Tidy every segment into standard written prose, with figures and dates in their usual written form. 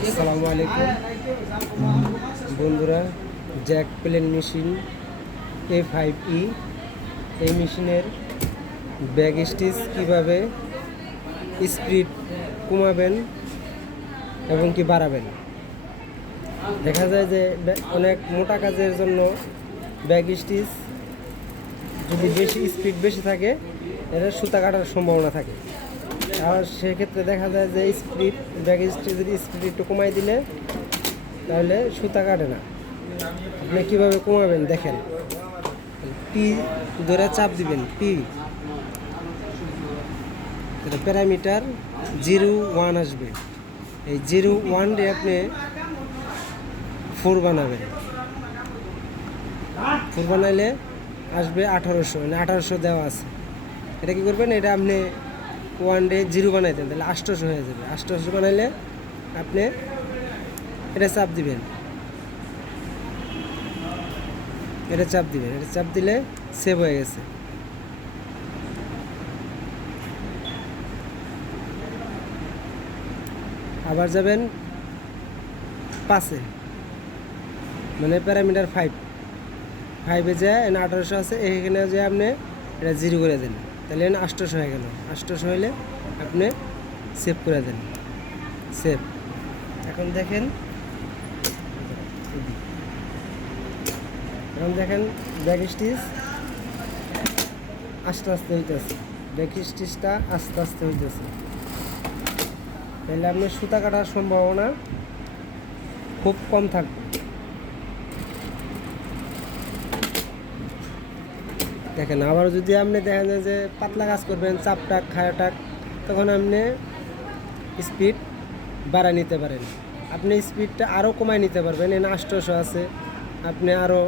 আসসালামু আলাইকুম বন্ধুরা, জ্যাক প্লেন মেশিন A5E এই মেশিনের ব্যাক স্টিচ কীভাবে স্পিড কমাবেন এবং কি বাড়াবেন। দেখা যায় যে অনেক মোটা কাজের জন্য ব্যাক স্টিচ যদি স্পিড বেশি থাকে এটা সুতা কাটার সম্ভাবনা থাকে। আর সেক্ষেত্রে দেখা যায় যে ব্যাক স্টিচের স্পিড একটু কমাই দিলে তাহলে সুতা কাটে না। আপনি কীভাবে কমাবেন দেখেন, পি ধরে চাপ দিবেন, পি প্যারামিটার 0-1 আসবে। এই 0-1 দিয়ে আপনি 4 বানাবেন। 4 বানাইলে আসবে 1800, মানে 1800 দেওয়া আছে। এটা কী করবেন, এটা আপনি 1 ডে 0 বানাই দেন, তাহলে 800 হয়ে যাবে। 800 বানাইলে আপনি এটা চাপ দিবেন, এটা চাপ দিলে সেভ হয়ে গেছে। আবার যাবেন 5-এ, মানে প্যারামিটার 5-এ যায়, এখানে 1800 আছে, এখানে যে আপনি এটা 0 করে দেন, তাহলে এখানে 800 হয়ে গেল। 800 হইলে আপনি সেভ করে দেন, সেভ। এখন দেখেন ব্যাক স্টিচ আস্তে আস্তে হইতেছে, ব্যাক স্টিচটা আস্তে আস্তে হইতেছে। তাহলে আপনার সুতা কাটার সম্ভাবনা খুব কম থাকবে। দেখেন, আবার যদি আপনি দেখেন যে পাতলা কাজ করবেন, চাপটাক খায়াটাক, তখন আপনি স্পিড বাড়ায় নিতে পারেন। আপনি স্পিডটা আরও কমায় নিতে পারবেন। এখানে 800 আছে, আপনি আরও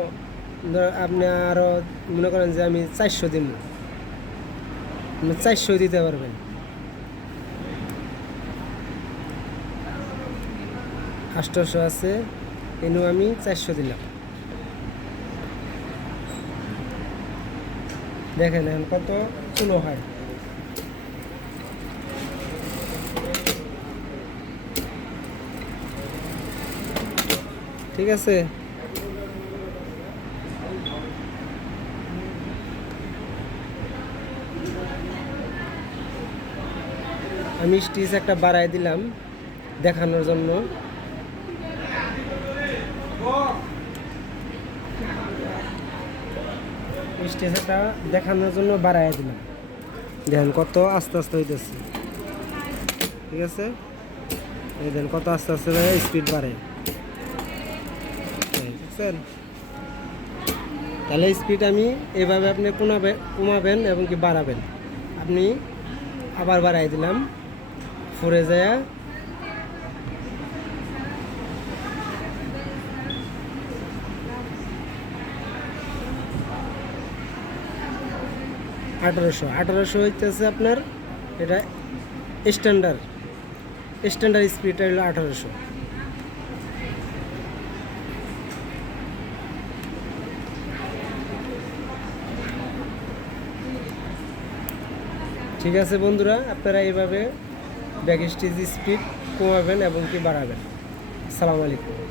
মনে করেন যে আমি 400 দিব, আপনি 400 দিতে পারবেন। 800 আছে, এনেও আমি 400 দিলাম। দেখেন এখন কত চুলো হয়। ঠিক আছে, আমি স্টিচ একটা বাড়াই দিলাম দেখানোর জন্য। স্টিচ একটা দেখানোর জন্য বাড়াই দিলাম। দেখেন কত আস্তে আস্তে হইতেছে। ঠিক আছে, এই দেখেন কত আস্তে আস্তে স্পিড বাড়ে। দেখছেন? তাহলে স্পিড আমি এভাবে আপনি কমাবেন এবং কি বাড়াবেন। আপনি আবার বাড়াই দিলাম, 4-এ যায় 1800 হইতেছে আপনার। এটা স্ট্যান্ডার্ড স্পিড হলো 1800। ঠিক আছে বন্ধুরা, আপনারা এইভাবে ব্যাক স্টিচ স্পিড কমাবেন এবং কি বাড়াবেন। আসসালামু আলাইকুম।